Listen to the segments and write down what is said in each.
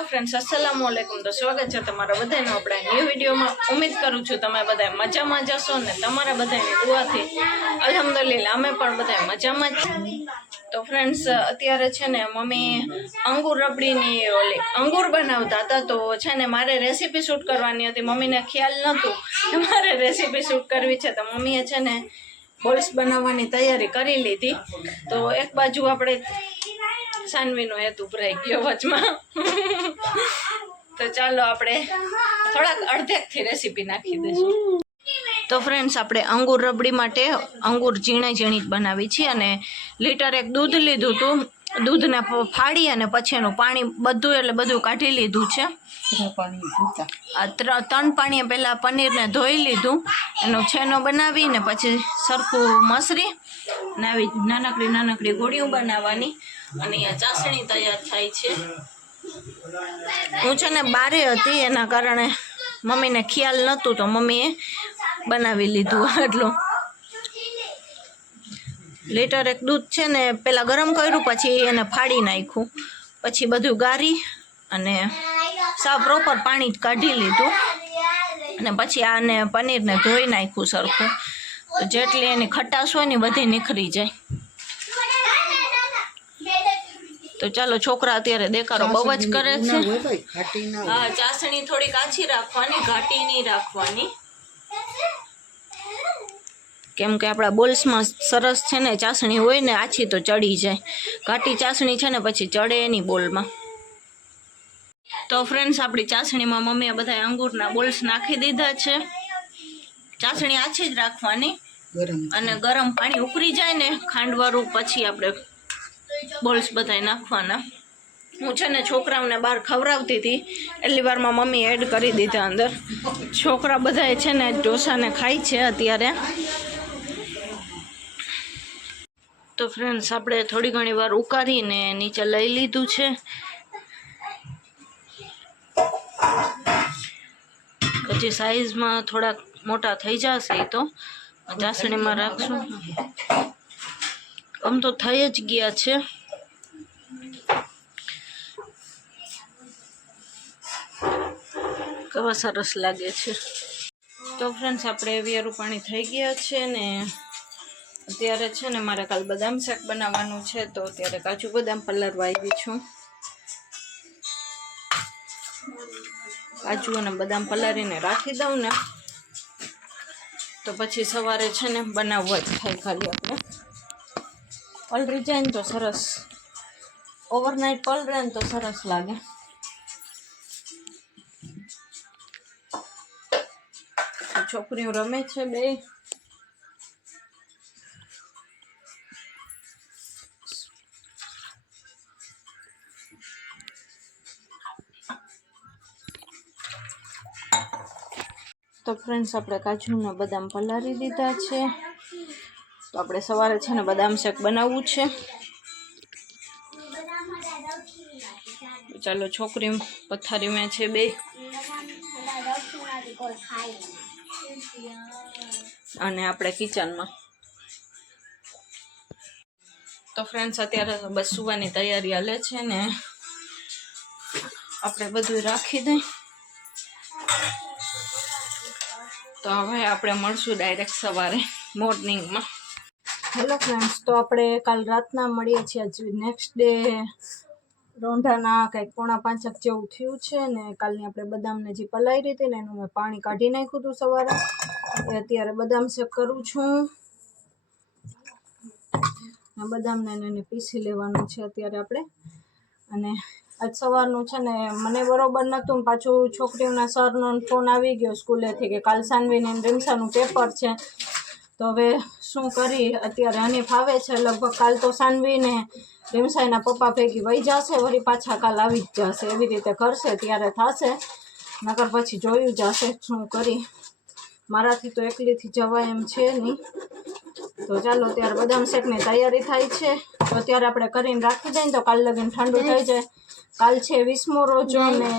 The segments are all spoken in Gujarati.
તો ફ્રેન્ડ્સ અસલામુ અલૈકુમ તો સ્વાગત છે તમારા બધાનો આપણા ન્યૂ વિડીયોમાં। ઉમ્મીદ કરું છું તમે બધા મજામાં જશો ને તમારા બધાની દુઆથી અલ્હમ્દુલિલ્લાહ અમે પણ બધા મજામાં જ। તો ફ્રેન્ડ્સ અત્યારે છે ને મમ્મી અંગૂર રબડીની ઓલી અંગૂર બનાવતા હતા, તો છે ને મારે રેસીપી શૂટ કરવાની હતી। મમ્મીને ખ્યાલ નહોતું કે મારે રેસીપી શૂટ કરવી છે, તો મમ્મીએ છે ને બોલ્સ બનાવવાની તૈયારી કરી લીધી। તો એક બાજુ આપણે સાનવીનો હેતુ ભરાઈ ગયો વચમાં તો ચાલો આપણે થોડાક અડધેકથી રેસીપી નાખી દઈશું। તો ફ્રેન્ડ્સ આપણે અંગૂર રબડી માટે અંગૂર ઝીણી ઝીણી બનાવી છે અને લીટર એક દૂધ લીધું હતું। દૂધને ફાડી અને પછી એનું પાણી બધું એટલે બધું કાઢી લીધું છે। 3 પાણીએ પહેલાં પનીરને ધોઈ લીધું, એનો છેનો બનાવીને પછી સરખું મસરી ને આવી નાનકડી ગોળીઓ બનાવવાની અને અહીંયા ચાસણી તૈયાર થાય છે। હું છે ને બારે હતી એના કારણે મમ્મીને ખ્યાલ નહોતું, તો મમ્મીએ બનાવી લીધું આટલું। લીટર એક દૂધ છે ને પહેલાં ગરમ કર્યું, પછી એને ફાડી નાખ્યું, પછી બધું ગાળી અને સાવ પ્રોપર પાણી કાઢી લીધું અને પછી આને પનીરને ધોઈ નાખ્યું સરખું, તો જેટલી એની ખટાશ હોય ને બધી નીકળી જાય। તો ચાલો છોકરા અત્યારે દેકારો બહુ જ કરે છે। હા, ચાસણી થોડી કાચી રાખવાની, ઘાટી નહીં રાખવાની, કેમ કે આપણા બોલ્સમાં સરસ છે ને ચાસણી હોય ને આછી તો ચડી જાય, ઘાટી ચાસણી છે ને પછી ચડે નહીં બોલમાં। તો ફ્રેન્ડ્સ આપણી ચાસણીમાં મમ્મીએ બધા અંગૂરના બોલ્સ નાખી દીધા છે। ચાસણી આછી જ રાખવાની અને ગરમ પાણી ઉકળી જાય ને ખાંડવાળું, પછી આપણે બોલ્સ બધાય નાખવાના। હું છે ને છોકરાઓને બહાર ખવડાવતી હતી એટલી વારમાં મમ્મી એડ કરી દીધા અંદર। છોકરા બધાએ છે ને ઢોસાને ખાય છે અત્યારે। તો ફ્રેન્ડ્સ આપણે થોડી ઘણી વાર ઉકાળીને નીચે લઈ લીધું છે। પછી સાઈઝમાં થોડાક મોટા થઈ જશે એ તો ચાસણીમાં રાખશું। આમ તો થઈ જ ગયા છે। કેવા સરસ લાગે છે। તો ફ્રેન્ડ્સ આપણે વેરું પાણી થઈ ગયા છે ને અત્યારે છે ને મારે કાલ બદામ શેક બનાવવાનું છે, તો અત્યારે કાજુ બદામ પલાળવા આવી છું। કાજુ અને બદામ પલાળીને રાખી દઉં ને તો પછી સવારે છે ને બનાવવા જ થાય, ખાલી આપણે પલળી જાય ને તો સરસ, ઓવરનાઇટ પલળે ને તો સરસ લાગે। છોકરીઓ રમે છે બે। તો ફ્રેન્ડ્સ આપણે કાજુના બદામ પલાળી દીધા છે, તો આપણે સવારે છે ને બદામ શેક બનાવવું છે। ચાલો છોકરી પથારીમાં છે બે અને આપણે કિચનમાં। તો ફ્રેન્ડ્સ અત્યારે બસ સુવાની તૈયારી હાલે છે ને આપણે બધું રાખી દઈ, તો હવે આપણે મળશું ડાયરેક્ટ સવારે મોર્નિંગમાં। હેલો ફ્રેન્ડ્સ, તો આપણે કાલ રાતના મળીએ છીએ, હજી નેક્સ્ટ ડે રોંઢાના કંઈક 4:45 જેવું થયું છે ને કાલની આપણે બદામને જે પલાળી હતી ને એનું મેં પાણી કાઢી નાખ્યું હતું સવારે, એ અત્યારે બદામ શેક કરું છું। બદામને એને પીસી લેવાનું છે અત્યારે આપણે। અને આજ સવારનું છે ને મને બરોબર નહોતું ને પાછું છોકરીઓના સરનો ફોન આવી ગયો સ્કૂલેથી કે કાલ સાનવીને રીમસાનું પેપર છે, તો હવે શું કરી, અત્યારે હનીફ આવે છે લગભગ કાલ તો સાનવીને રીમસાઈના પપ્પા ભેગી વહી જશે, વળી પાછા કાલ આવી જ જશે, એવી રીતે કરશે ત્યારે થશે, નકર પછી જોયું જશે શું કરી, મારાથી તો એકલીથી જવાય એમ છે નહીં। તો ચાલો ત્યારે બદામ શેકની તૈયારી થાય છે, તો અત્યારે આપણે કરીને રાખી દઈએ તો કાલ લગીને ઠંડુ થઈ જાય। કાલ છે 20મો રોજો ને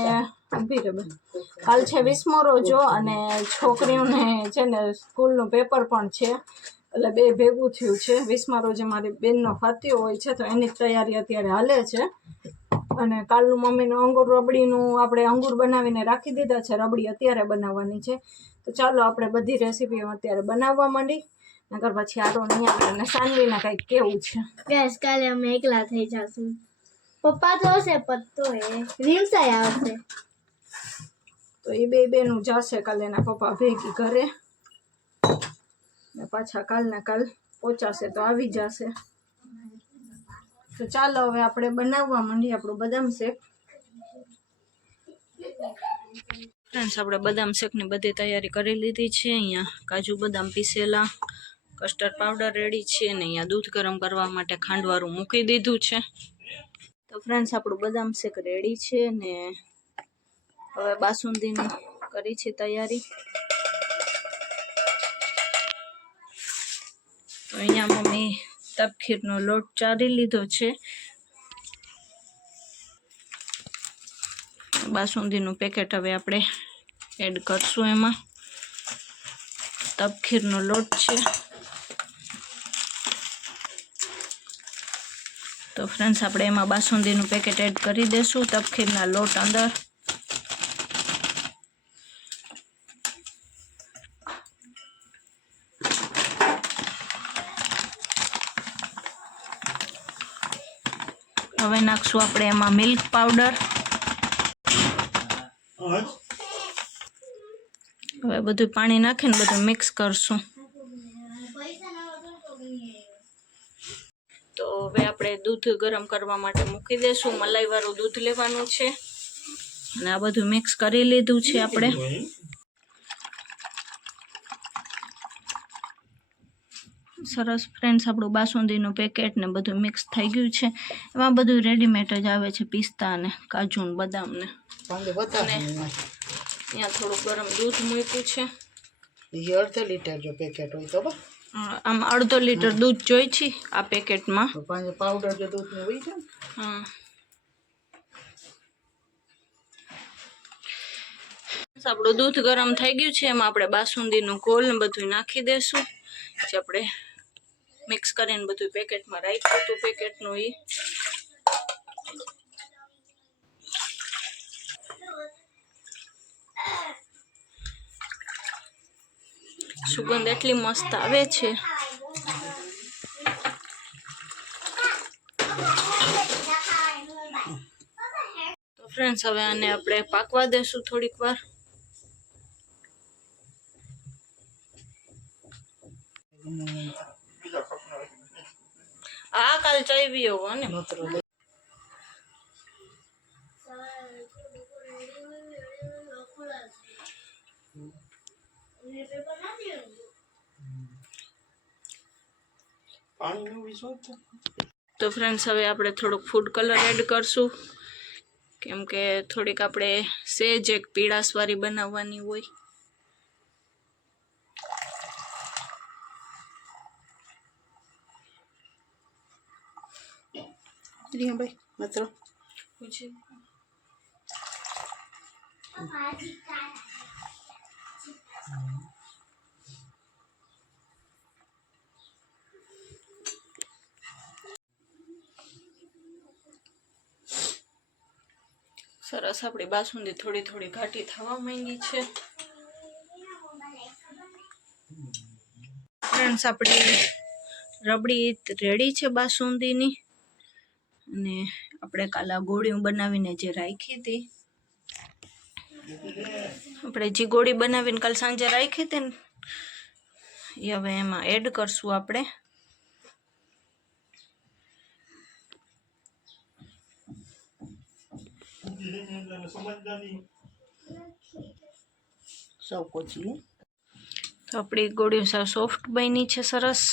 કાલ છે 20મો રોજો અને છોકરીઓને છે ને સ્કૂલનું પેપર પણ છે, એટલે બે ભેગું થયું છે। 20મા રોજે મારી બેનનો ફાત્યો હોય છે, તો એની તૈયારી અત્યારે હાલે છે। અને કાલનું મમ્મીનું અંગૂર રબડીનું આપણે અંગૂર બનાવીને રાખી દીધા છે. રબડી અત્યારે બનાવવાની છે. તો ચાલો આપણે બધી રેસીપીઓ અત્યારે બનાવવા માંડી, નકર પછી આરો નહીં આવે અને સાનવીના કંઈક કેવું છે. ગેસ કાલે અમે એકલા થઈ જશું. પપ્પા તો હશે પત્તો રીમસાય આવશે. તો એ બેનું જશે કાલે એના પપ્પા ભેગી ઘરે, ને પાછા કાલના કાલ પહોંચાશે તો આવી જશે. તો ચાલો હવે આપણે બનાવવા માંડીએ આપણું બદામ શેક. ફ્રેન્ડ્સ, આપણે બદામ શેકની બધી તૈયારી કરી લીધી છે. અહીંયા કાજુ બદામ પીસેલા, કસ્ટર્ડ પાવડર રેડી છે, અને અહીંયા દૂધ ગરમ કરવા માટે ખાંડવાળું મૂકી દીધું છે. તો ફ્રેન્ડ્સ, આપણું બદામ શેક રેડી છે ને હવે બાસુંદીની કરી છે તૈયારી. તો અહીંયા મમ્મી તપખીરનો લોટ ચારી લીધો છે. બાસુંદીનું પેકેટ હવે આપણે એડ કરશું. એમાં તપખીરનો લોટ છે. તો ફ્રેન્ડ્સ, આપણે એમાં બાસુંદીનું પેકેટ એડ કરી દઈશું તપખીરના લોટ અંદર. હવે નાખશું આપણે એમાં મિલ્ક પાવડર. હવે બધું પાણી નાખીને બધું મિક્સ કરશું. તો હવે આપણે દૂધ ગરમ કરવા માટે મૂકી દઈશું. મલાઈવાળું દૂધ લેવાનું છે અને આ બધું મિક્સ કરી લીધું છે આપણે. સરસ ફ્રેન્ડ્સ, આપણું બાસુંદીનું પેકેટ ને બધું મિક્સ થઈ ગયું છે. એમાં બધું રેડીમેડ જ આવે છે, પિસ્તા ને કાજુ ને બદામ ને. અહીંયા થોડું ગરમ દૂધ મૂક્યું છે. અડધો લીટર જો પેકેટ હોય તો આમ અડધો લીટર દૂધ જોઈ છે આ પેકેટમાં. પાવડર જો દૂધ ને હોય છે. હા, આપણું દૂધ ગરમ થઈ ગયું છે. એમાં આપણે બાસુંદીનું ગોળ ને બધું નાખી દેશું. જે આપણે મિક્સ કરીને બધું પેકેટમાં રાખ્યું હતું પેકેટનું એ. સુગંધ એટલી મસ્ત આવે છે. તો ફ્રેન્ડ્સ, હવે આને આપણે પાકવા દેશું થોડીક વાર. હા, કાલ ચાવી હોવો ને. તો ફ્રેન્ડ્સ, હવે આપણે થોડુંક ફૂડ કલર એડ કરશું, કેમ કે થોડીક આપણે સેજ એક પીળાશવાળી બનાવવાની હોય. ભાઈ મિત્રો સરસ, આપણી બાસુંદી થોડી થોડી ઘાટી થવા માંડી છે. ફ્રેન્ડ્સ, આપણી રબડી રેડી છે બાસુંદીની. અને આપણે કાલા ગોળીઓ બનાવીને જે રાખી હતી, આપણે જે ગોળી બનાવીને કાલ સાંજે રાખી હતી ને, એ હવે એમાં એડ કરશું આપણે. તો આપણી ગોળીઓ સાવ સોફ્ટ બની છે, સરસ.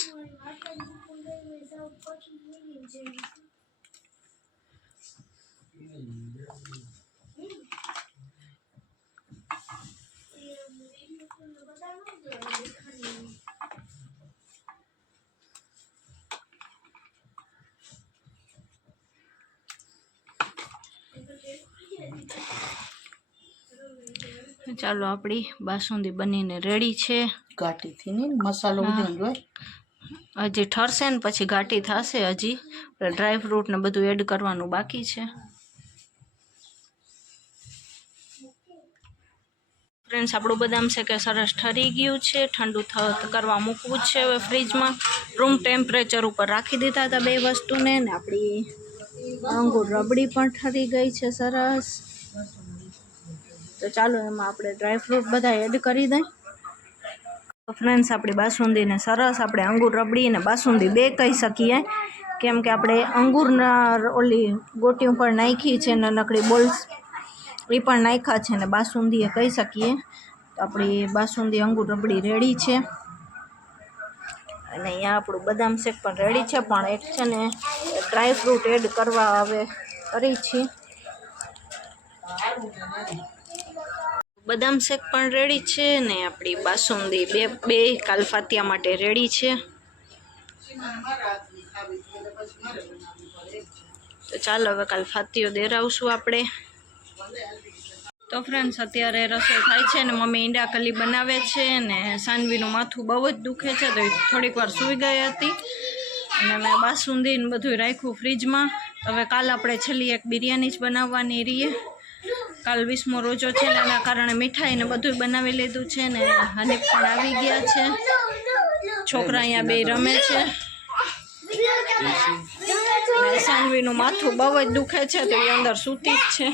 ચાલો, આપણી બાસુંદી બનીને રેડી છે. ઘાટી થી ને મસાલો ઉડ્યો હજી ઠરશે ને પછી ઘાટી થશે. હજી ડ્રાય ફ્રૂટ ને બધું એડ કરવાનું બાકી છે. ફ્રેન્ડ્સ આપણું બદામ છે કે સરસ ઠરી ગયું છે, ઠંડુ કરવા મૂકવું છે હવે ફ્રીજમાં. રૂમ ટેમ્પરેચર ઉપર રાખી દીધા હતા બે વસ્તુને. ને આપણી અંગૂર રબડી પણ ઠરી ગઈ છે સરસ. તો ચાલો એમાં આપણે ડ્રાયફ્રૂટ બધા એડ કરી દઈએ. તો ફ્રેન્ડ્સ આપણી બાસુંદીને સરસ આપણે અંગૂર રબડી અને બાસુંદી બે કહી શકીએ, કેમ કે આપણે અંગૂરના ઓલી ગોટી ઉપર નાખી છે ને નકડી બોલ્સ એ પણ નાખ્યા છે ને બાસુંદી એ કહી શકીએ. તો આપણી બાસુંદી અંગૂર રબડી રેડી છે અને અહીંયા આપણું બદામ શેક પણ રેડી છે, પણ એક છે ને ડ્રાયફ્રૂટ એડ કરવા હવે કરી છીએ. બદામ શેક પણ રેડી છે ને આપણી બાસુંદી બે કાલફાતિયા માટે રેડી છે. તો ચાલો હવે કાલફાતિયો દેરાવશું આપણે. તો ફ્રેન્ડ્સ અત્યારે રસોઈ થાય છે ને મમ્મી ઈંડા કલી બનાવે છે ને સાનવીનું માથું બહુ જ દુખે છે તો થોડીક વાર સૂઈ ગઈ હતી અને મેં બાસુંદી ને બધું રાખ્યું ફ્રીજમાં. હવે કાલ આપણે છેલ્લી એક બિરયાની જ બનાવવાની રહીએ. કાલ 20મો રોજો છે ને એના કારણે મીઠાઈ ને બધું બનાવી લીધું છે ને હનીફ પણ આવી ગયા છે. છોકરા અહીંયા બે રમે છે. સાનવીનું માથું બહુ જ દુખે છે તો એ અંદર સૂતી જ છે.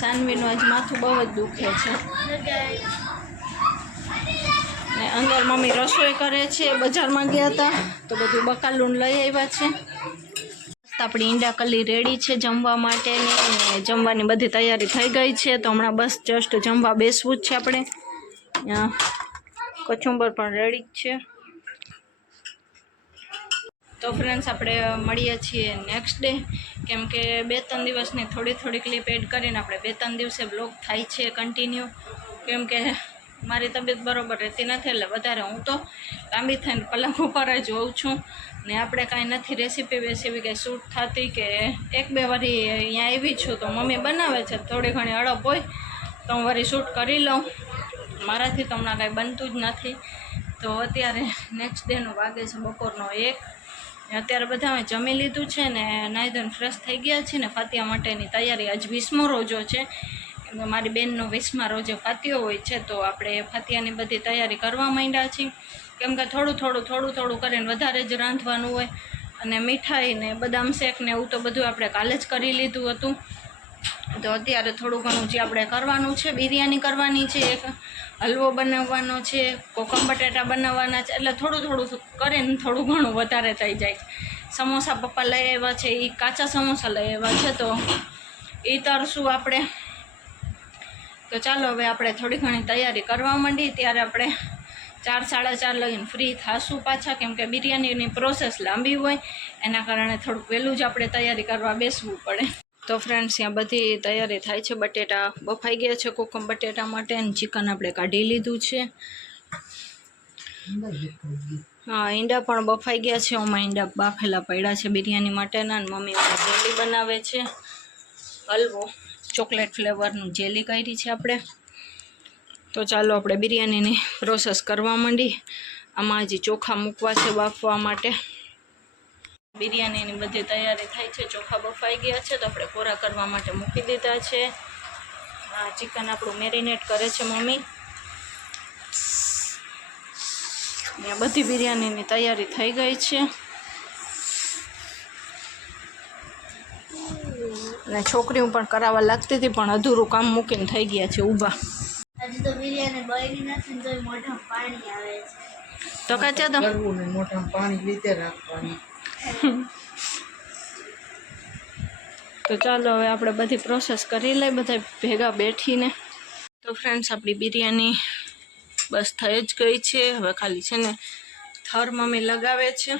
સાનવીનું આજ માથું બહુ જ દુખે છે ને અંદર મમ્મી રસોઈ કરે છે. બજારમાં ગયા હતા તો બધું બકાલું લઈ આવ્યા છે. આપણી ઈંડા કલી રેડી છે જમવા માટેની ને જમવાની બધી તૈયારી થઈ ગઈ છે. તો હમણાં બસ જસ્ટ જમવા બેસવું જ છે આપણે. કચુંબર પણ રેડી જ છે. તો ફ્રેન્ડ્સ આપણે મળીએ છીએ નેક્સ્ટ ડે, કેમ કે 2-3 દિવસની થોડી ક્લિપ એડ કરીને આપણે 2-3 દિવસે બ્લોગ થાય છે કન્ટિન્યુ, કેમ કે મારી તબિયત બરોબર રહેતી નથી એટલે વધારે હું તો લાંબી થઈને પલંગ ઉપર જ હોઉં છું ને આપણે કાંઈ નથી રેસીપી કંઈ શૂટ થતી કે 1-2 વારી અહીંયા આવી છું તો મમ્મી બનાવે છે થોડી ઘણી અડપ હોય તો હું વળી શૂટ કરી લઉં. મારાથી તો હમણાં કાંઈ બનતું જ નથી. તો અત્યારે નેક્સ્ટ ડેનો વાગે છે બપોરનો 1. અત્યારે બધા અમે જમી લીધું છે ને નાહી ધોઈને ફ્રેશ થઈ ગયા છે ને ફાતિયા માટેની તૈયારી. આજ 20મો રોજો છે, મારી બેનનો 20મા રોજે ફાતિયો હોય છે તો આપણે ફાતિયાની બધી તૈયારી કરવા માંડ્યા છીએ, કેમ કે થોડું કરીને વધારે જ રાંધવાનું હોય. અને મીઠાઈ ને બદામ શેક ને એવું તો બધું આપણે કાલે જ કરી લીધું હતું. તો અત્યારે થોડું ઘણું જે આપણે કરવાનું છે, બિરયાની કરવાની છે, એક હલવો બનાવવાનો છે, કોકમ બટેટા બનાવવાના છે, એટલે થોડું કરીને થોડું ઘણું વધારે થઈ જાય. સમોસા પપ્પા લઈ આવ્યા છે, એ કાચા સમોસા લઈ આવ્યા છે તો એ તરશું આપણે. તો ચાલો હવે આપણે થોડી ઘણી તૈયારી કરવા માંડી. ત્યારે આપણે 4-4:30 લગીને ફ્રી થાશું પાછા, કેમ કે બિરયાનીની પ્રોસેસ લાંબી હોય એના કારણે થોડુંક વહેલું જ આપણે તૈયારી કરવા બેસવું પડે. તો ફ્રેન્ડ્સ ત્યાં બધી તૈયારી થાય છે. બટેટા બફાઈ ગયા છે કોકમ બટેટા માટે અને ચિકન આપણે કાઢી લીધું છે. હા, ઈંડા પણ બફાઈ ગયા છે. ઓમાં ઈંડા બાફેલા પડ્યા છે બિરયાની માટેના. અને મમ્મી જેલી બનાવે છે, હલવો ચોકલેટ ફ્લેવરનું જેલી કરી છે આપણે. તો ચાલો આપણે બિરયાનીની પ્રોસેસ કરવા માંડી. આમાં હજી ચોખા મૂકવા છે બાફવા માટે. બિરયાનીની બધી તૈયારી થાય છે. ચોખા બફાઈ ગયા છે તો આપણે કોરા કરવા માટે મૂકી દીધા છે. આ ચિકન આપણું મેરિનેટ કરે છે મમ્મી. બધી બિરયાનીની તૈયારી થઈ ગઈ છે અને છોકરીઓ પણ કરાવવા લાગતી હતી પણ અધૂરું કામ મૂકીને થઈ ગયા છે ઊભા. હજી તો બિરયાની બની નથી ને તોય મોઢામાં પાણી આવે છે. તો કાચા તો મોઢામાં પાણી લીધે રાખવાનું. તો ચાલો હવે આપણે બધી પ્રોસેસ કરી લઈએ બધા ભેગા બેઠીને. તો ફ્રેન્ડ્સ આપણી બિરયાની બસ થઈ જ ગઈ છે. હવે ખાલી છે ને થર મમ્મી લગાવે છે.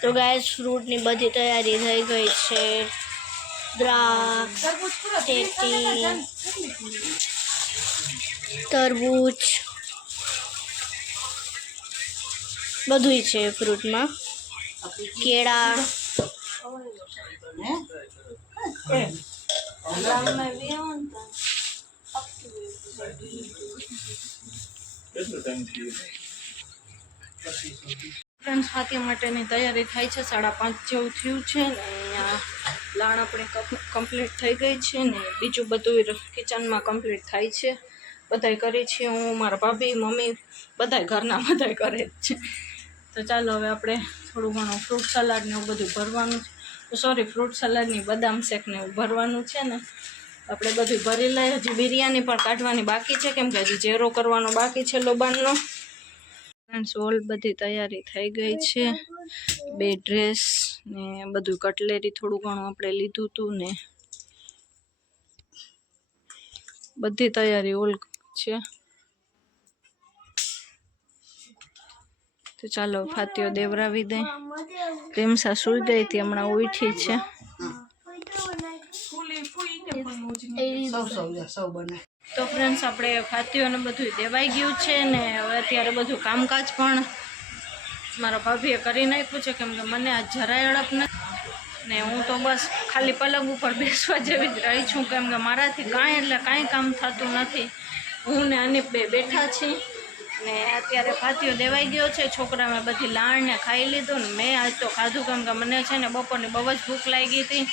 તો ગાઈસ ફ્રૂટની બધી તૈયારી થઈ ગઈ છે. દ્રાક્ષ, ટેટી, તરબૂચ બધુંય છે ફ્રૂટમાં. કેળા ફ્રેન્ડ્સ ફાતિયા માટેની તૈયારી થાય છે, 5:30 જેવું થયું છે ને અહીંયા લાણ આપણે કમ્પ્લીટ થઈ ગઈ છે ને બીજું બધું કિચનમાં કમ્પ્લીટ થાય છે, બધાય કરી છીએ, હું મારા ભાભી મમ્મી બધાય ઘરના બધાય કરે જ છે. તો ચાલો હવે આપણે થોડું ઘણું ફ્રૂટ સલાડ ને એવું બધું ભરવાનું છે, સોરી ફ્રૂટ સલાડની બદામ શેક ને એવું ભરવાનું છે ને આપણે બધું ભરી લઈએ. હજી બિરયાની પણ કાઢવાની બાકી છે કેમ કે હજી જેરો કરવાનો બાકી છે લોબાનનો. ફ્રેન્ડ્સ ઓલ બધી તૈયારી થઈ ગઈ છે, 2 ડ્રેસ ને બધું કટલેરી થોડું ઘણું આપણે લીધું હતું ને બધી તૈયારી ઓલ છે. તો ચાલો ફાતિયો દેવરાવી દે. પ્રેમસા સૂઈ ગઈ હતી, હમણાં ઉઠી છે. સૌ બને. તો ફ્રેન્ડ્સ આપણે ફાતિયોને બધું દેવાઈ ગયું છે ને હવે અત્યારે બધું કામકાજ પણ મારા ભાભીએ કરી નાખ્યું છે કેમ કે મને આ જરાય અડપ નથી ને હું તો બસ ખાલી પલંગ ઉપર બેસવા જેવી જ રહી છું કેમ કે મારાથી કાંઈ કામ થતું નથી. હું ને અનિપ બે બેઠા છીએ ને અત્યારે ફાતિયો દેવાઈ ગયો છે. છોકરાએ બધી લાણને ખાઈ લીધું ને મેં આજ તો ખાધું કેમ કે મને છે ને બપોરની બહુ જ ભૂખ લાગી હતી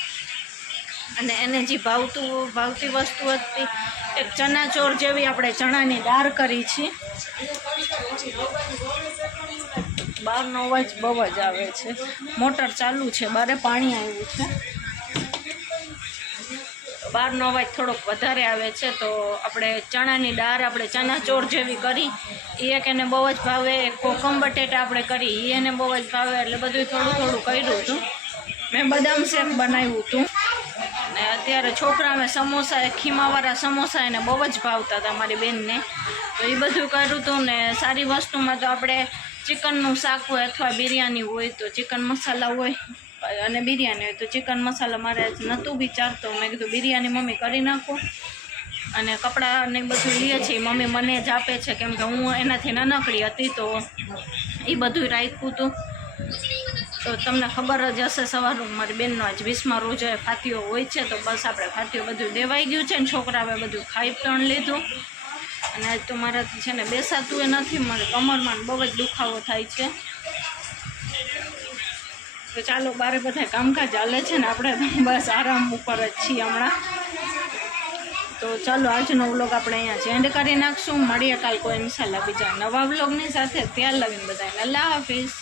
અને એને જે ભાવતી વસ્તુ હતી એક ચણાચોર જેવી આપણે ચણાની દાળ કરી છે. બહારનો અવાજ બહુ જ આવે છે, મોટર ચાલુ છે, બારે પાણી આવ્યું છે, બહારનો અવાજ થોડોક વધારે આવે છે. તો આપણે ચણાની દાળ આપણે ચણાચોર જેવી કરી એ એક એને બહુ જ ભાવે. કોકમ બટેટા આપણે કરી એ એને બહુ જ ભાવે એટલે બધું થોડું કર્યું હતું. મેં બદામ શેક બનાવ્યું હતું ને અત્યારે છોકરાને સમોસા ખીમાવાળા સમોસા એને બહુ જ ભાવતા હતા મારી બેનને, તો એ બધું કર્યું હતું ને સારી વસ્તુમાં તો આપણે ચિકનનું શાક હોય અથવા બિરયાની હોય તો ચિકન મસાલા હોય અને બિરયાની હોય તો ચિકન મસાલા મારે નહોતું વિચારતો. મેં કીધું બિરયાની મમ્મી કરી નાખો અને કપડાને બધું લે છે મમ્મી મને જ આપે છે કેમ કે હું એનાથી નાનકડી હતી તો એ બધું રાખ્યું હતું. તો તમને ખબર જ હશે સવારનું મારી બેનનો આજ 20મા રોજ ફાતિયો હોય છે તો બસ આપણે ફાતિયો બધું દેવાઈ ગયું છે ને છોકરાએ બધું ખાઈ પણ લીધું અને આજ તો મારાથી છે ને બેસાતું એ નથી, મારે કમરમાં બહુ જ દુખાવો થાય છે. તો ચાલો બારે બધા કામકાજ ચાલે છે ને આપણે બસ આરામ ઉપર જ છીએ હમણાં. તો ચાલો આજનો વ્લોગ આપણે અહીંયા એન્ડ કરી નાખશું. મળીએ કાલ કોઈ ઇન્શાલ્લાહ બીજા નવા વ્લોગની સાથે. ત્યાં લગીને બધાને અલ્લાહ હાફિઝ.